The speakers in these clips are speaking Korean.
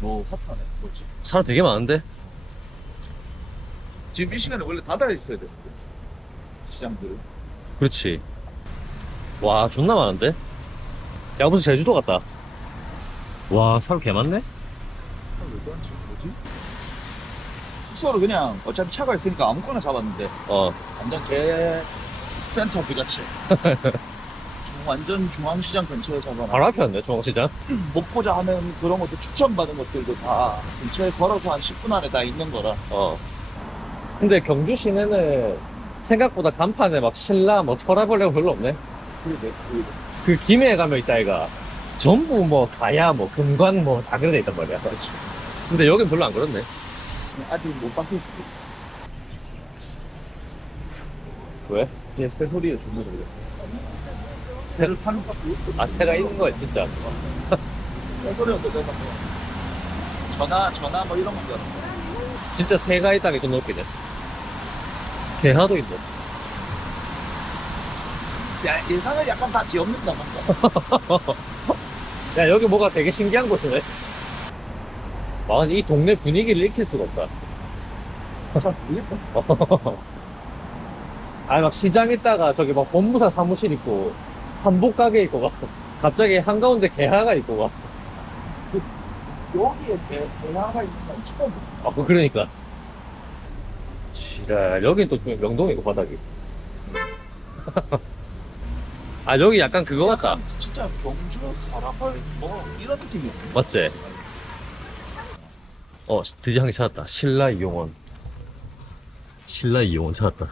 뭐 핫하네. 뭐지? 사람 되게 많은데? 지금 이 시간에 원래 닫아 있어야 되는데. 시장들. 그렇지. 와, 존나 많은데? 야, 무슨 제주도 같다. 와, 사람 개 많네? 왜 그런지 뭐지? 숙소를 그냥 어차피 차가 있으니까 아무거나 잡았는데 어, 완전 개 센터 부자체. 중- 완전 중앙시장 근처에 잡아놔. 바로 앞에 왔네, 중앙시장. 먹고자 하는 그런 것도 추천받은 것들도 다 근처에 걸어서 한 10분 안에 다 있는 거라. 어. 근데 경주 시내는 생각보다 간판에 막 신라, 뭐 서라벌레가 별로 없네. 그러게. 그 김해에 가면 있다, 이가. 전부 뭐 가야, 뭐 금관, 뭐 다 그래 돼 있단 말이야. 그렇지. 근데 여긴 별로 안 그렇네. 아직 못 수도 왜? 있어. 얘 새소리에 존나 그래. 새를 파는 거 아, 새가 있는 거야, 진짜. 또 내가 뭐 전화, 전화 뭐 이런 건줄 알았는데. 진짜 새가 있다는 게좀 웃기네. 개하도 있네. 야, 예상을 약간 다 뒤엎는다, 뭔가. 야, 여기 뭐가 되게 신기한 곳이네. 와, 근데 이 동네 분위기를 익힐 수가 없다. 참, 모르겠다. 아니, 막 시장 있다가 저기 막 법무사 사무실 있고, 한복 가게 있고, 막 갑자기 한가운데 개화가 있고, 막. 여기에 대, 대화가 있는 건 처음. 아, 그- 그러니까. 지랄, 여긴 또 명동이고, 바닥이. 아, 여기 약간 그거 같다. 약간 진짜 경주, 서라벌, 뭐, 이런 느낌이야. 맞지? 어, 드디어 한 개 찾았다. 신라 이용원. 신라 이용원 찾았다.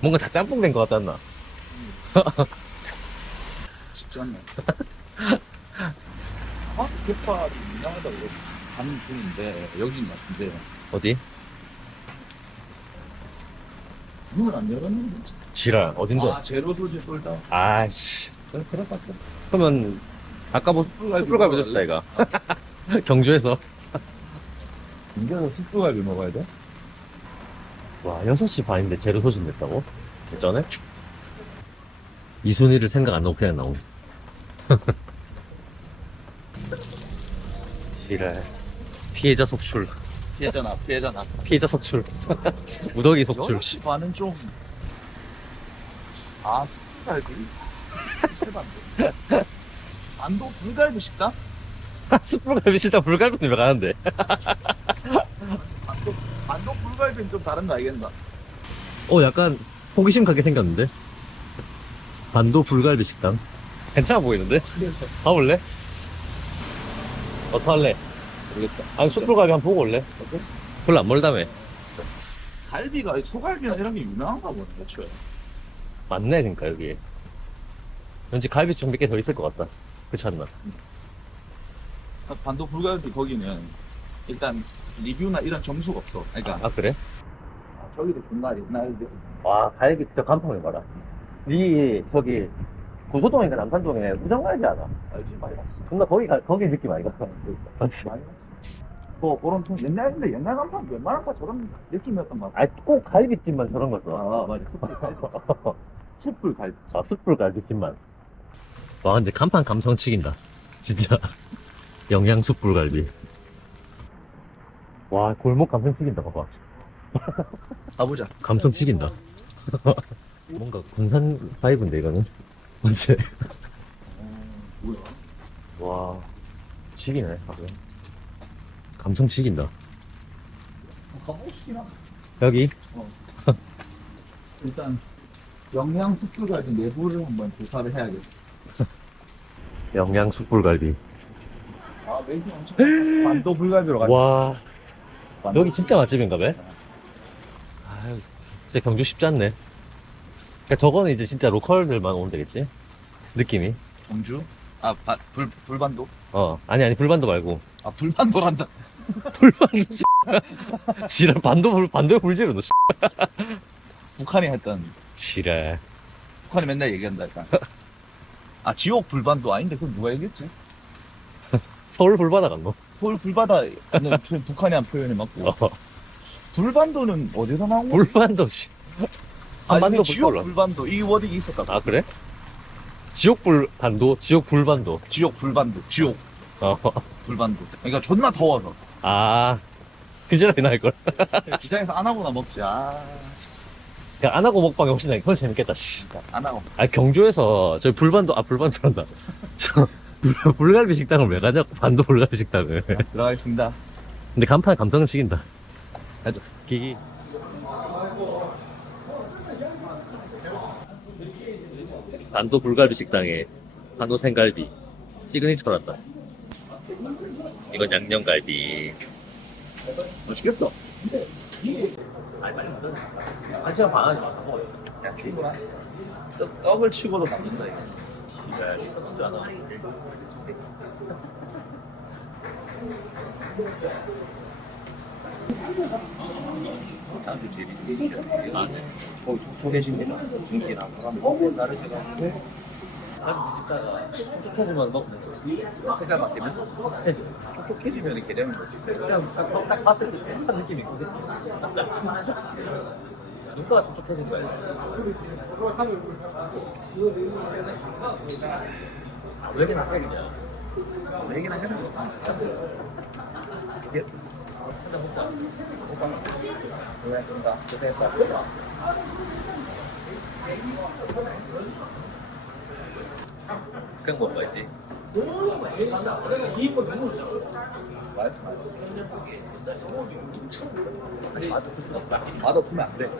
뭔가 다 짬뽕 된 것 같지 않나? 쉽지 않네. 아, 족발이 유명하다고 가는 중인데, 여기인 것 같은데, 어디? 문을 안 열었는데. 지랄, 어딘데? 아, 제로 소재 쏠다. 아 씨. 그래, 그래, 봤다. 그러면, 아까 뭐, 숯불갈비 줬다, 이가. 경주에서. 인제서 숯불갈비 먹어야 돼? 와, 6시 반인데 재료 소진 됐다고? 개쩌네? 이순위를 생각 안 하고 그냥 나오네. 지랄. 피해자 속출. 피해잖아, 피해잖아. 피해자 속출. 무더기 속출. 10시 반은 좀. 아, 숯불갈비? 대박인데. 안도 불갈비 식당? 숯불갈비 싫다 불갈비는 왜 가는데? 안도, 안도 불갈비는 좀 다른 거 알겠나? 어, 약간 호기심 가게 생겼는데? 반도 불갈비 식당. 괜찮아 보이는데? 가볼래? 어떡할래? 모르겠다. 아니, 숯불갈비 한번 보고 올래? 어때? 별로 안 멀다며. 갈비가, 소갈비나 이런 게 유명한가 보네, 애초에. 맞네, 그러니까, 여기. 왠지 갈비찜 몇개 더 있을 것 같다. 그렇지 않나? 반도 불갈비 거기는 일단 리뷰나 이런 점수가 없어. 그러니까 아, 그래? 저기도 존나 옛날 데 와, 갈비 진짜 간판을 봐라. 니, 저기, 고소동인가 남산동에 우정 갈비 하나. 알지 많이 봤어. 존나 거기, 가- 거기 느낌 아이가? 맞지? 많이 봤어. 뭐 그런 통 옛날인데 옛날 간판 웬만한 거 저런 느낌이었던 것 같아. 아니, 꼭 갈비찜만 저런 거 써. 아 맞아. 숯불 갈비. 숯불 갈비. 아, 숯불 갈비찜만. 와, 근데 간판 감성 치긴다. 진짜. 영양 숯불 갈비. 와, 골목 감성 치긴다, 봐봐. 가보자. 감성 치긴다. 뭔가 군산 바이브인데, 이거는? 맞지? 어, 뭐야? 와, 치기네, 가격. 감성 치긴다. 어, 가보시나? 여기? 일단 영양 숯불 갈비 내부를 한번 조사를 해야겠어. 영양 숯불 갈비. 아 메뉴 엄청. 반도 불갈비로 가. 와, 반도 여기 진짜 맛집인가 봐? 아유, 진짜 경주 쉽지 않네. 그니까 저거는 이제 진짜 로컬들만 오면 되겠지? 느낌이. 경주? 아, 바, 불, 불반도? 어, 아니, 아니, 불반도 말고. 아, 불반도란다. 불반도, 씨. 지랄, 반도, 불, 반도에 불지르노, 씨. 북한이 했던, 지랄. 북한이 맨날 얘기한다, 약간. 아, 지옥 불반도 아닌데, 그건 누가 얘기했지? 서울 불바다 갔노? 서울 불바다는 표- 북한이 한 표현이 맞고. 어, 불반도는 어디서 나온 거야? 불반도, 씨. 아, 한반도 이게 지옥 불발라. 불반도, 이 워딩이 있었다. 아, 그래? 지옥 불반도, 지옥 불반도. 지옥 불반도, 지옥. 어. 불반도. 그러니까 존나 더워서. 아, 그 지랄이 날 걸. 기장에서 안 하고나 먹지. 아, 그냥 안 하고 먹방이 훨씬, 나- 훨씬 재밌겠다, 씨. 진짜 안 하고. 아, 경주에서, 저희 불반도, 아, 불반도 한다. 저, 불- 불갈비 식당을 왜 가냐고, 반도 불갈비 식당을. 들어가겠습니다. 근데 간판에 감성은 식인다. 가자. 기기. 반도 불갈비 식당에 한우 생갈비 시그니처란다. 이건 양념갈비. 맛있겠다. 한 시간 반 안에 먹어. 야. 떡- 떡을 치고도 남는다, 이거. 지랄 진짜 않아. 장주 제비. 아, 네. 거기 소개십니다. 중기랑 사람 나르시가 자기 뒤집다가 촉촉해지면 먹으면 돼. 색깔 바뀌면 촉촉해져. 촉촉해지면 개념인 거지. 그냥 딱, 딱 봤을 때 촉촉한 느낌이 있거든. 눈가가 촉촉해진 거야. 아, 왜 이렇게 낯가리냐? 얘기는 해서 이게 먹자. 고생했습니다. 고생했다. 그냥 먹어야지. 맛있어. 아니, 맛을 풀 수가 없다. 맛없으면 안 돼.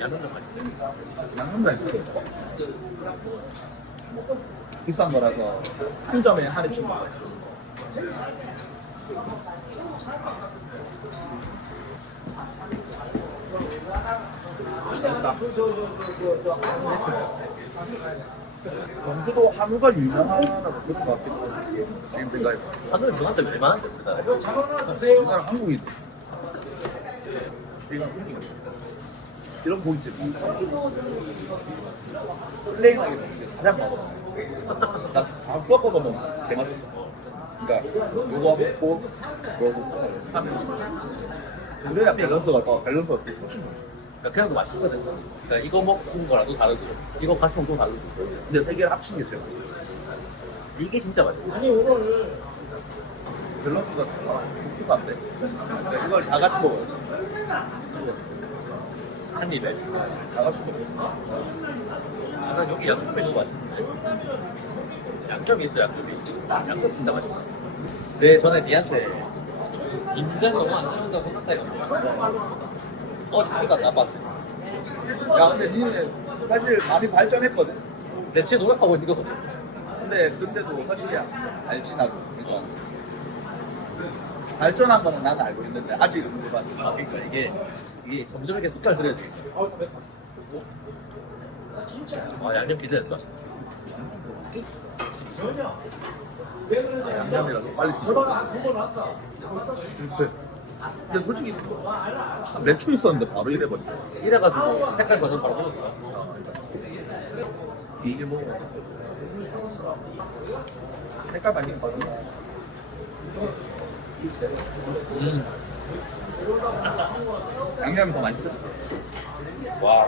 양념 맛있네. 양념도 있어. 비싼 거라서 한 점에 한 입씩 먹어요. 경주도 한우가 유명하다고 그런 것 같기도 하고 지금 생각해 하늘은 누구한테 왜 많은데? 우리나라 한국인 이건 한국인 이런 고깃집. 플레인하게 가장 맛없어. 나다 섞어 먹으면 개맛있어. 그러니까 요거 먹고 요거 먹고 하면 그래야 밸런스가 더 밸런스가 되게 훨씬 좋아 그러니까 그냥도 맛있거든. 그러니까 이거 먹는 거랑도 다르고, 이거 같이 먹는 거 다르고. 근데 세 개를 합친 게 제일 맛있어 이게 진짜 맛있어. 밸런스가 독특한데? 그러니까 이걸 다 같이 먹어야 돼 한 입에. 먹어야 아, 난 여기 양념이 너무 맛있는데. 양념이 있어, 양념이. 양념 진짜 맛있다. 왜 전에 니한테 김장 너무 안 치운다고 혼났다니까. 어, 우리가 나빴어. 돼. 야 근데 니네 사실 많이 발전했거든 내 진짜 노력하고 있는 거거든. 근데 근데도 사실 그냥 알지 나도 그러니까 발전한 거는 나는 알고 있는데 아직은 몰랐어 아, 그러니까 이게, 이게 점점 이렇게 습관을 들여야 돼. 아, 양념 기대된다. 양념이라도 빨리 글쎄 근데 솔직히 매추 있었는데 바로 이래버리네 이래가지고 색깔 버전 바로 먹었어. 이게 뭐 색깔 바뀌는 거든 음. 양념이 더 맛있어 와.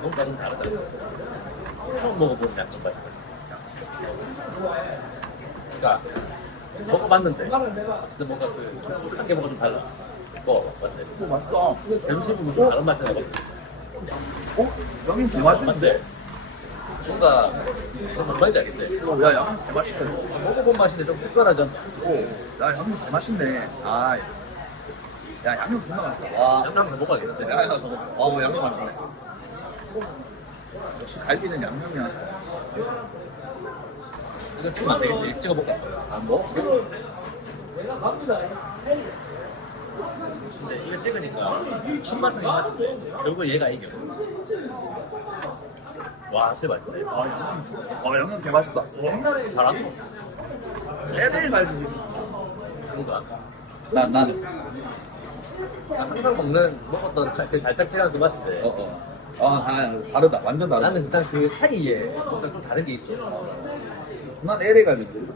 뭔가 좀 다르다. 처음 먹어보는 양념 맛이다. 그러니까 먹어봤는데 근데 뭔가 그 익숙한 게 뭔가 좀 달라. 맞지? 오 맛있다 변심은 좀 다른 맛이 나거든. 어? 양념 개 맛있는데? 뭔가 뭔 말인지 알겠지? 오, 야 양념 개 맛있다 먹어본 맛인데 좀 특별하지 않나? 오, 야 양념 개 맛있네 아, 야 양념 존나 맛있다 와 양념 먹어야겠는데. 야, 야. 어, 양념 맛있네. 역시 갈비는 양념이야. 이거 주면 안 되겠지? 찍어볼까? 안 먹어? 근데 이거 찍으니까 신맛은 이맛인데 결국 얘가 이겨. 와, 진짜 맛있네. 아, 양념. 아, 양념 개 맛있다. 잘한 거. 애들 갈비. 그런가? 난, 난. 나 항상 먹는 먹었던 달- 그 달짝지근한 그 맛인데 어, 어. 아, 아, 다르다. 완전 다르다. 나는 일단 그 사이에 뭔가 좀 다른 게 있어. 난 LA 갈비인데.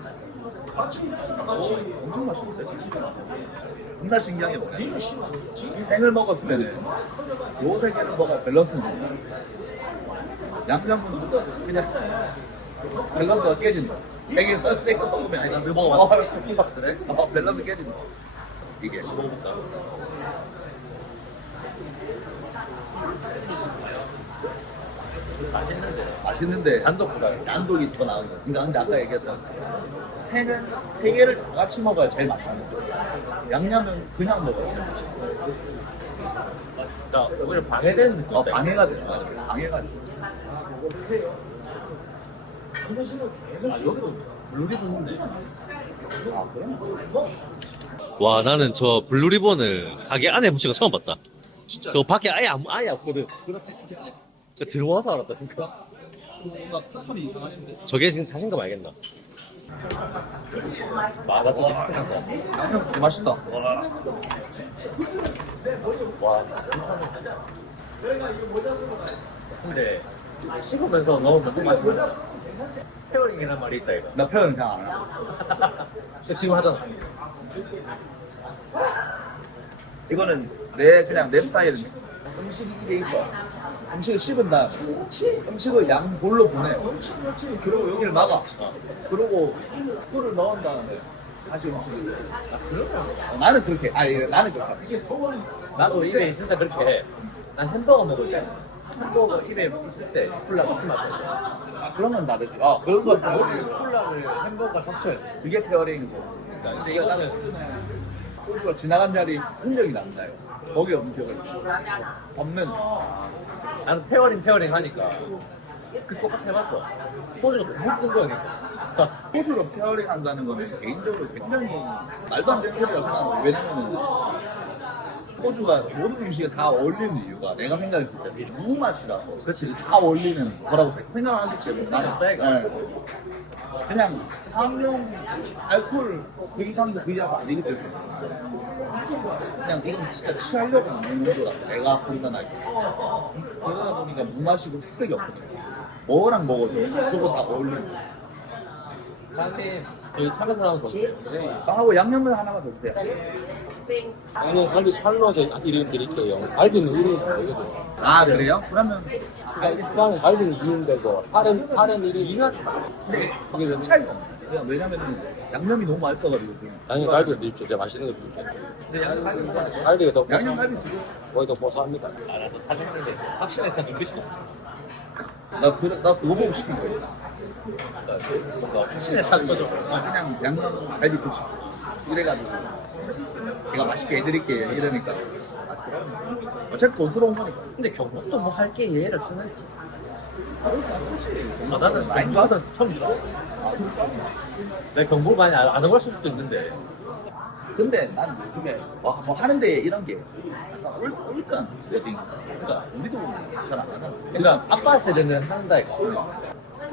엄청 맛있는데 겁나 신기한 게 뭐냐 생을 먹었으면은 요세 개를 먹어야 밸런스는 좋 아. 양념은 그냥 밸런스가 깨진다 세개 떼고 먹으면 아니, 왜 먹어봤어? 어, 그래? 어, 밸런스 깨진다 이게 먹어볼까? 맛있는데 맛있는데 단독보다 단독이 더 나은 거야 그러니까 근데 아까 얘기했던 생은 세 개를 다 같이 먹어야 제일 맛있는 거야 양념은 그냥 먹어야 진짜 오히려 방해되는 느낌 어, 방해가 돼. 맞아. 방해가 돼. 아 여기도 블루리 붙는데 아, 그래? 와 나는 저 블루리본을 가게 안에 붙인 거 처음 봤다. 저 밖에 아예 안, 아예 없거든. 진짜 저 들어와서 알았다니까. 뭔가 패턴이 이상하신데. 저게 지금? 마가 또 익숙해진다 양념 개 맛있다. 와 근데 씹으면서 넣으면 또 맛있어 페어링이란 말이 있다 이거 나 표현 안 해. 근데 지금 하잖아 이거는 내 그냥 내 스타일은 음식이 이게 있어. 음식을 씹은 다음 음식을 양 볼로 보내. 그리고 여기를 막아. 그리고 술을 넣은 다음에 다시 음식을. 아 그러면 어, 나는 그렇게. 아니 나는 그렇게. 나도 입에 때 그렇게 해. 난 햄버거 먹을 때 햄버거 입에 있을 때 콜라 같이 마셔야 돼. 아 그런 건 다르지. 아 그런 건 다르지. 콜라를 햄버거가 섞여야 돼. 그게 페어링이고. 근데 이거는 소주가 지나간 자리 흔적이 남나요? 거기 음식을 없는 나는 페어링 페어링 하니까 그 똑같이 해봤어. 소주가 너무 쓴 거니까. 소주로 페어링 한다는 거는 개인적으로 굉장히 말도 안 되는 소리라고 생각해요. 왜냐면 은 소주가 모든 음식에 다 어울리는 이유가 내가 생각했을 때무 맛이라서 그렇지. 다 어울리는 거라고 생각하기 때문에 나는. 네. 그냥 함용 알코올 그 이상도 그 이하가 아니기 때문에 그냥 이건 진짜 취하려고 먹는 거라 내가 판단하기 그러다 보니까 무 마시고 특색이 없거든요 뭐랑 먹어도 저거 다 어울리는 거야. 사장님, 저희 참외 사람 더 주세요. 하고 양념을 하나만 더 주세요 나는 갈비 살로제 이름 드릴게요. 갈비는 이름이 되거든. 아 그래요? 그러면 일단 갈비는 2인데도 살은 살은 1인. 이는 근데 이게 좀 차이가 없네 그냥 왜냐면은 양념이 너무 맛있어가지고 지금 아니 갈비 드십시오. 제가 맛있는 거 드릴게요. 근데 양념 가지고 갈비가 더 양념 고소합니다. 갈비 주고 거의 더. 아, 나도 사줬는데 확신에 찬 눈빛이 없어. 나, 그, 나 그거 보고 시킨 거예요 확신에 찬 거죠. 아, 그냥 양념 갈비 드시고 이래가지고 제가 맛있게 해드릴게요 이러니까 아 그럼 어차피 돈스러운 거니까 근데 경복도 뭐 할게 얘를 쓰는. 아, 나는 많이 봐서 처음 들어. 내가 경복 많이 안, 안 해봤을 수도 있는데. 근데 난 요즘에 와, 뭐 하는데 이런 게 약간 올, 올드한 웨딩 그러니까 우리도 잘안 하잖아 그러니까 아빠 세대는 한다 이거.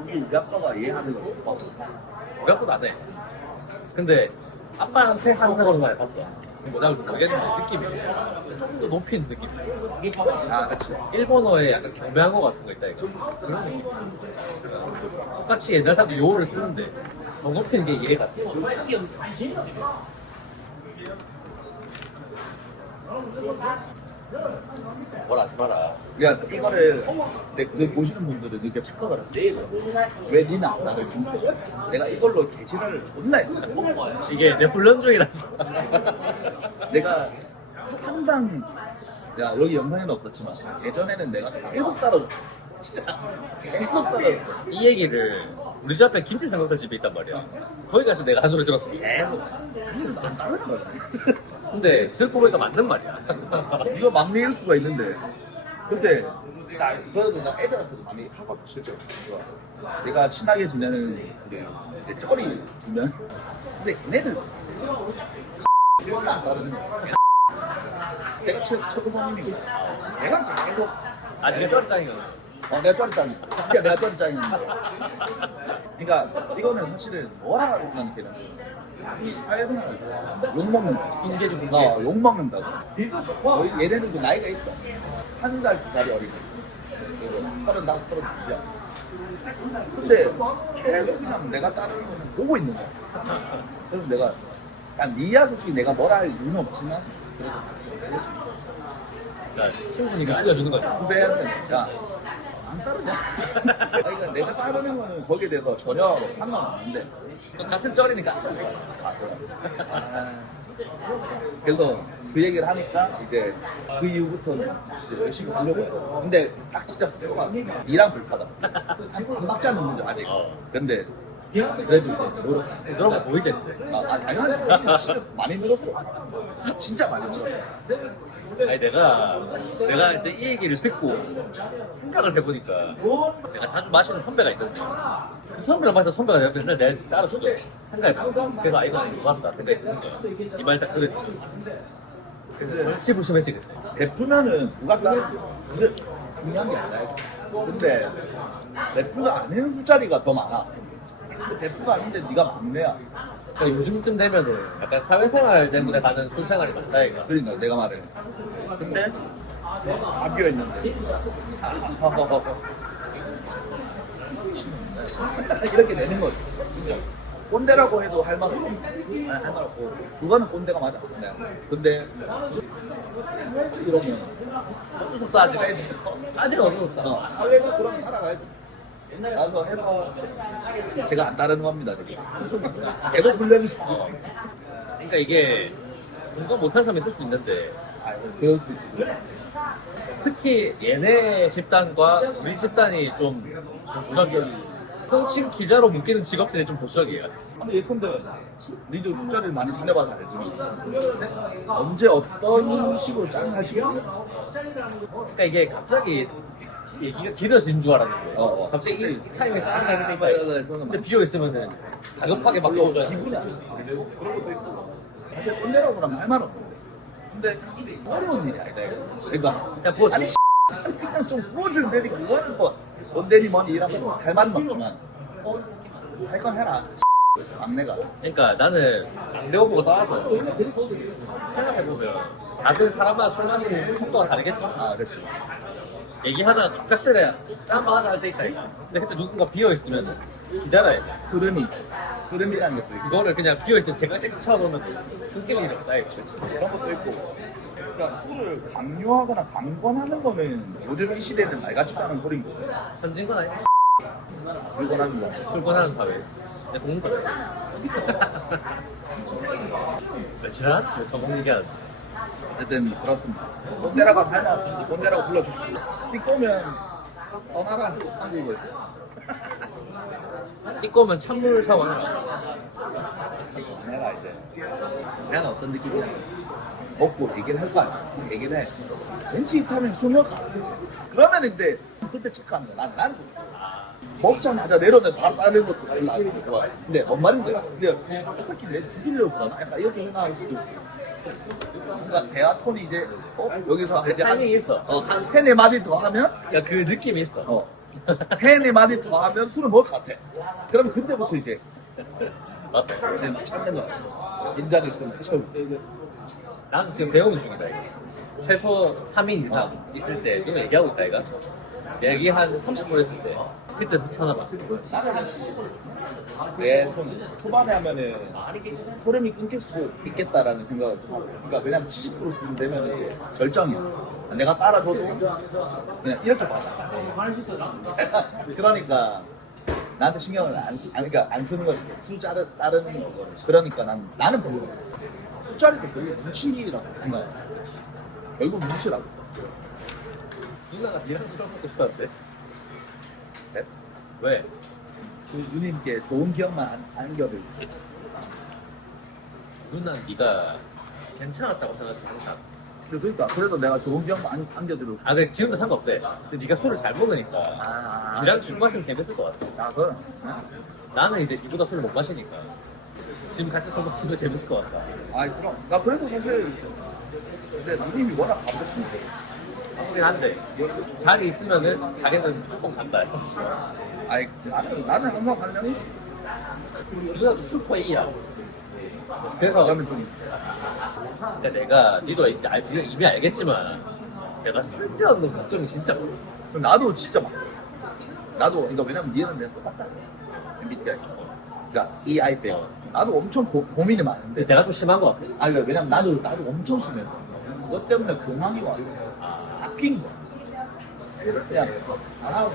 우리 우리 아빠가 얘 하는 거 못 봐서 몇 번도 안 해. 근데 아빠한테 하는 사람을 많이 봤어. 뭐라고 모르겠는데 느낌이 좀 더 높인 느낌. 아 그치 일본어에 약간 경매한 거 같은 거 있다 이거. 그런 느낌. 똑같이 옛날 사람도 요를 쓰는데 더 높인 게얘 같아. 뭐 라 하지 마라. 그러니까 이거를 내, 그 보시는 분들은 이렇게 착각을 했어 왜 니는 안 나를 준대 내가 이걸로 게시를 존나 했다 이게 내 훈련 중이라서. 내가 항상 야 여기 영상에는 없었지만 예전에는 내가 계속 따라줬어 진짜 계속 따라줬어 이 얘기를 우리 집 앞에 김치 삼겹살 집이 있단 말이야. 거기 가서 내가 한 소리 들었어. 계속 그래서 난 따르는 거야 근데 보니까 맞는 말이야. 이거 막내일 수가 있는데. 근데 나 저도 나 애들한테도 많이 하고 실제로. 내가 친하게 지내는 그 이제 쩔이 두면 근데 걔네들 안 거야 내가 최, 최고 선임이고. 내가 계속 아, 되게 쩔짱이야. 어, 내가 쩔이 짱이야. 그러니까 내가 쩔이 짱이었는데 그러니까 이거는 사실은 뭐라고 생각해요 이 사회생활을 욕먹는 거야 인계주 문제. 어, 욕 먹는다고. 거의 얘네는 그 나이가 있어. 한 달, 두 달이 어리고. 서른 다섯, 서른 두야. 근데 계속 그냥 내가 따르는 거는 보고 있는 거야. 그래서 내가 난 니야 솔직히 내가 뭐라 할 이유는 없지만 그러니까 친구니까 알려주는 거죠. 후배한테 야 안 따르냐? 아니, 그러니까 내가 따르는 거는 거기에 대해서 전혀 상관 없는데 또 같은 쩔이니까. 아, 그래. 아, 그래서 그 얘기를 하니까 이제 그 이후부터는 진짜 열심히 하려고 해요. 근데 딱 진짜 때가 이랑 비슷하다. 안 맞지 않는 문제 아직. 어. 근데 그래도 노력. 그런 거 보이지? 아, 아, 당연하지. 진짜 많이 늘었어. 진짜 많이 늘었어. 아니 내가 내가 이제 이 얘기를 듣고 생각을 해보니까 내가 자주 마시는 선배가 있거든. 그 선배랑 마시는 선배가 내 옆에 있는데 내가 따라주더라고. 생각해봐. 그래서 아 이거 이거 같다 생각이 드는 거야. 이 말이 딱 그랬지. 그래서 불치불심했지 그때. 베프면은 누가 따르지. 그게 중요한 게 아니야. 근데 베프가 아닌 술자리가 더 많아. 근데 베프가 아닌데 네가 막내야. 그러니까 요즘쯤 되면은 약간 사회생활 때문에 가는 술생활이 많다 이거. 그러니까 내가 말해. 근데 다 비어 있는데. 이렇게 되는 거지. 진짜. 꼰대라고 해도 할 말 없고, 아니, 할말 없고, 그거는 꼰대가 맞아. 네. 근데 이러면 어쩔 수 없다 아직. 아직 어려웠다. 어, 사회가 그럼 살아가야지. 나서 해서 제가 안 따르는 겁니다 지금. 계속 훈련을 시키고. 그러니까 이게 공감 못한 사람이 있을 수 있는데 아, 배울 수 있지. 특히 얘네 집단과 우리 집단이 좀 보수적이야. 통칭 기자로 묶이는 직업들이 좀 보수적이에요. 근데 예컨대 니도 숫자를 많이 다녀봐서 알지. 언제 어떤 식으로 짜증날지 모르겠어. 그러니까 이게 갑자기 얘기가 길어진 줄 알았는데 어, 어. 갑자기 이, 이 타이밍에 잘 잘못돼 있다. 맞아, 맞아, 그런 거 근데 비어 있으면은 다급하게 막 나오잖아. 기분이 안 좋아. 그런 것도 있고. 사실 꼰대라고 그러면 할말 없는데. 근데 어려운 일이 아니다 이거. 그러니까 그냥 부어줘. 아니 그냥 좀 부어주면 되지. 그거는 뭐 꼰대니 뭐니 이러면 할 말은 없지만 할 건 해라. 막내가. 그러니까 나는 안대호 보고 따라서 생각해보면 다들 사람마다 술 마시는 속도가 다르겠죠? 아 그렇지. 얘기하다가 갑작스레 짠거 하자 할 때 있다 이거. 근데 그때 누군가 비어있으면 기다려야 돼 흐름이 흐름이라는 것도 있고. 그거를 그냥 비어있을 때 제가 쨍 쳐놓으면 일이 없다 이거 그런 것도 있고. 그러니까 술을 강요하거나 강권하는 거는 요즘 이 시대는 않은 소린 거고. 선진 건 아니야 불권하는 거. 술권하는 사회 내 공부 며칠한? 저공 얘기하는 어쨌든 그렇습니다. 꼰대라고 할말 없으니 꼰대라고 불러주십시오. 띠꼬면 떠나라 한국을. 이거면 찬물 샤워하지 내가 이제 내가 어떤 느낌이냐 먹고 얘기를 할 거 아니야. 얘기를 해. 왠지 이타면 것 같아. 그러면 근데 그때 거야. 난, 난 먹자마자 내려내 바로 따르는 것도. 좋아. 근데 뭔 말인지. 근데 이 새끼 내 죽이려고 그러나? 약간 이렇게 생각할 수도 있고. 뭔가 대화 톤이 이제 어? 여기서 이제 한, 타이밍이 있어 어, 한 세네 마디 더 하면 야 그 느낌이 있어 어. 세네 마디 더 하면 술을 먹을 것 같아. 그럼 그때부터 이제 맞다 그냥 찾는 거야. 인자를 있으면 해셔. 나는 지금 배우는 중이다 이거 최소 3인 이상 있을 때 지금 얘기하고 있다 이거 얘기 한 30분 했을 때 그때 붙여놔봐 나는 한 70분. 내톤 초반에 하면은 흐름이 끊길 수 있겠다라는 생각을 좀. 그러니까 왜냐면 70% 되면 절정이야. 내가 따라줘도 그냥 이렇게 받아. 그러니까 나한테 신경을 안, 쓰, 아니, 그러니까 안 쓰는 거지. 숫자를 따르는 거. 그러니까 난, 나는 별로. 숫자를 별로 눈치라고 생각해. 결국 눈치라고. 누나가 술 먹고 싶었는데 네? 왜? 그 누님께 좋은 기억만 안, 안겨드리고. 누나는 네가 괜찮았다고 생각해 항상 그러니까 그래도 내가 좋은 기억만 안, 안겨드리고. 아 근데 지금도 상관없대 근데 네가 술을 잘 먹으니까 아, 니랑 술 마시면 재밌을 것 같아 아, 그럼. 나는 이제 니보다 술을 못 마시니까 지금 같이 술 마시면 재밌을 것 같다 아, 그럼. 나 그래도 사실 근데 누님이 워낙 바쁘시니까. 바쁘긴 한데 자리 있으면은 자기는 조금 간다 아니, 나는 나는 항상 관련이 누나도 슈퍼 A야 그래서 그러면 좀 그러니까 내가 니도 알- 알- 지금 이미 알겠지만 내가 쓸데없는 걱정이 진짜 많아 나도 진짜 막 나도 그러니까 왜냐면 니는 내가 똑같다. MBTI. 그러니까 이 아이패. 나도 엄청 고, 고민이 많은데. 근데 내가 좀 심한 것 같아. 아 그러니까 왜냐면 나도 나도 엄청 심해서. 그것 때문에 공황이 와. 바뀐 거야. 그냥 안 하고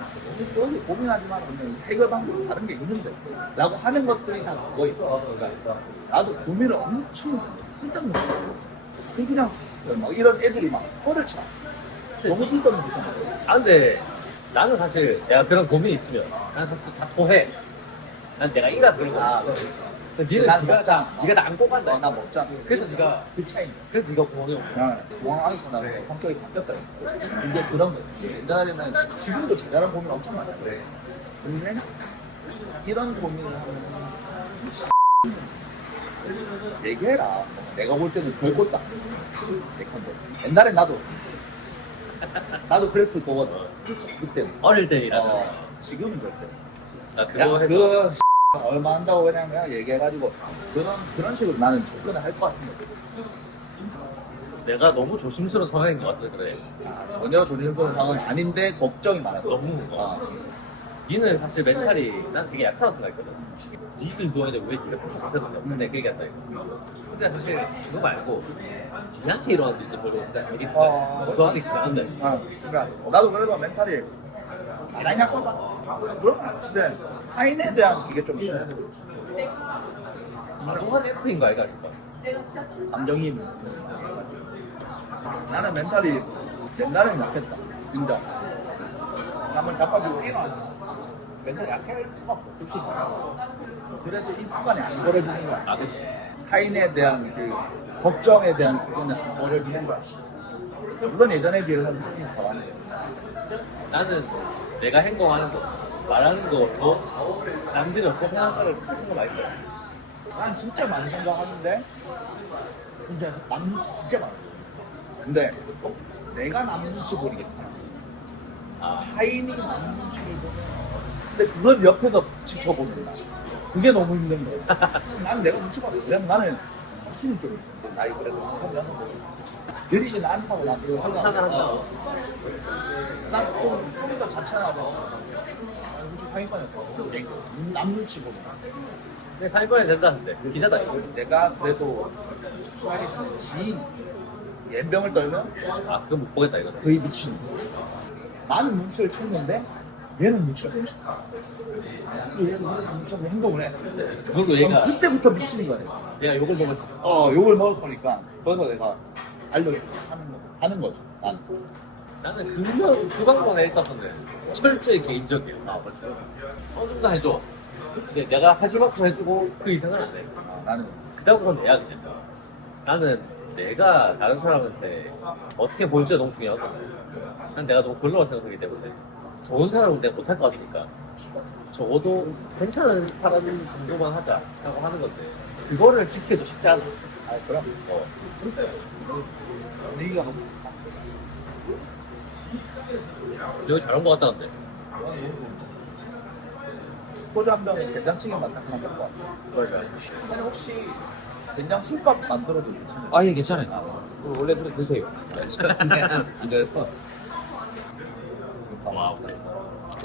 여기 고민하지 마라. 그냥 해결 방법이 다른 게 있는데. 라고 하는 것들이 다 그거 있어. 그러니까 나도 고민을 엄청 쓸데없는 거야. 그냥 막 이런 애들이 막 혀를 차. 너무 쓸데없는 거잖아. 아 근데 나는 사실 내가 그런 고민이 있으면 사실 다 토해. 난 내가 이라서 그런 거야. 아, 니는 난 네가 먹자. 네가 나안 꼭 어. 나 먹자. 그래서 네가 그 차이. 그래서 네가 공항에 온 거야. 야, 공항 안에서 나 성격이 바뀌었다. 이게 그런 거지. 옛날에는 지금도 제대로 고민 엄청 많아. 그래. 근데 이런 고민을 하면 얘기해라. 내가 볼 때는 별것도 아니야. 예컨대. 옛날에 나도 나도 그랬을 거거든. 그때. 어릴 때이라. 어, 지금은 절대. 나 야, 그거 해서 그 얼마 한다고 그냥 그냥 얘기해가지고 그런 그런 식으로 나는 접근을 할 것 같은 거. 내가 너무 조심스러운 성향인 것 같아 그래. 아, 전혀 조심스러운 상황은 아닌데 걱정이 많아서. 너무 아, 니는 사실 멘탈이 난 되게 약하다고 생각했거든. 니들 누워야 왜 니가 계속 가서도 근데 그 얘기한다 이거. 근데 사실 그거 말고 니한테 일어나도 이제 별로 일이 어. 너한테 지나간다. 아, 그러니까 나도 그래도 멘탈이 약하다. 그럼 근데 타인에 대한 그게 좀 있어요. 자동한 F인 거 아이가 이거. 감정이 나는 멘탈이 옛날에는 약했다. 인정. 남을 잡아주고 일어나. 멘탈 약할 수밖에 없지. 그래도 이 습관이 안 버려지는 거야. 아 그치. 타인에 대한 그 걱정에 대한 그거는 안 버려지는 거야. 물론 예전에 비해서는 더 많네요. 나는 내가 행동하는 거 말하는 거도 남들이 어떻게 생각할까를 진짜 생각 많이 했어요. 난 진짜 많이 생각하는데 진짜 남 눈치 진짜 많아. 근데 어? 내가 남 눈치 보리겠다. 아 타인이 남 눈치를 보면 근데 그걸 옆에서 지켜보는 나. 그게 너무 힘든 거야. 난 내가 눈치 봐. 왜냐면 나는 확실히 좀 나이 그래도 번. 느리진 않다고 나 그거 한다, 한다. 하려고. 난좀더 자차하고 눈치 상위권에서 남 눈치 보는 거. 근데 사이버에 된다는데 기자다 이거. 내가 그래도 수학에 지인 연병을 떨면 아 그거 못 보겠다 이거. 거의 미친 나는 눈치를 챘는데 얘는 눈치가 없어 얘는 눈치가 행동을 해 그걸로 그럼 얘가 그때부터 미치는 거야 얘가 욕을 먹었지. 어 욕을 먹을 거니까 그래서 내가 알려주고 하는, 거, 하는 거지 나는 나는 그냥 그 방법에 있어서는 철저히 개인적이에요. 나 먼저. 어느 정도 해줘. 근데 내가 하실 만큼 해주고 그 이상은 안 해. 어, 나는 그다음부터는 내가 이제 나는 내가 다른 사람한테 어떻게 보일지가 너무 중요하거든. 난 내가 너무 별로라고 생각하기 때문에 좋은 사람은 내가 못할 것 같으니까 적어도 괜찮은 사람 정도만 하자 하고 하는 건데 그거를 지키기도 쉽지 않아. 아 그럼 어. 분위기가 너무 이거 잘한 것 같다는데. 소주 한 병에 된장찌개만 딱 하나 먹고 왔어 아니 혹시 된장 술밥 만들어도 괜찮아요? 아, 예, 괜찮아요. 원래 그래 드세요. 안 그래서 와우.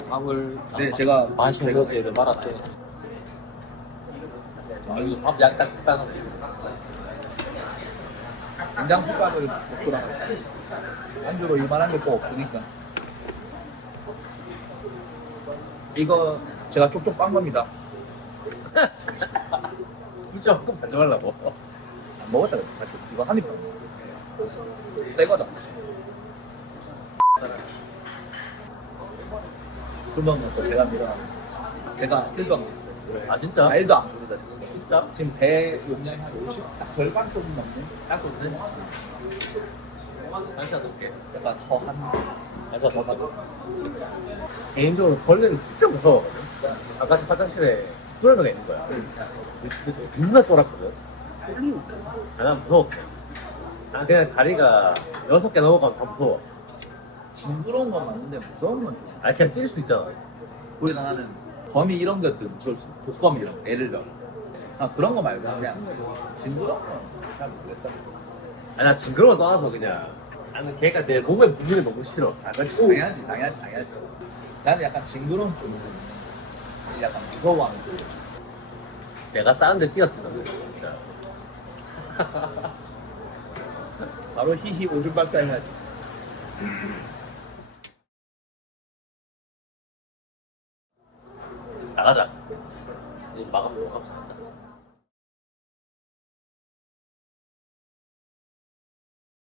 밥을 네, 제가- 제가- 넣어서 얘를 말았어요. 아, 이거 밥 양이 딱 적당하네. 된장 숟가락을 나가 안주로 이만한 게 또 없으니까. 이거 제가 쪽쪽 빤 겁니다. 진짜 조금 가지 말라고. 안 먹었다 그래 사실. 이거 한입 새 거다. 술 먹으면 또 배가 밀어나 배가 1도 안 아, 진짜? 말도 안 부르다 지금 진짜? 지금 배 용량이 한 50, 딱 절반 조금 넘네 딱 좋네. 한시간 넘게. 약간 더 한 그래서 더 개인적으로 벌레는 진짜 무서워거든. 아까 화장실에 쫄매가 있는 거야. 때 존나 쫄았거든. 아, 난 무서웠어. 난 그냥 다리가 여섯 개 넘어가면 더 무서워. 징그러운 건 맞는데 무서운 건 좀. 아, 그냥 뛸 수 있잖아. 우리가 나는 거미 이런 것들 무서울 수 있어. 독거미 이런 거, 예를 들어. 아 그런 거 말고 그냥 징그러워아나 징그러워 떠나서 그냥. 나는 걔가 내 몸에 부분이 너무 싫어. 아, 그건 당연하지, 당연하지, 당연하지. 나는 약간 징그러운 쪽으로 약간 무서워하는 그 내가 싸는데 뛰었어, 바로 히히 오줌 발사해야지. 나가자. 이제 마감, 마감.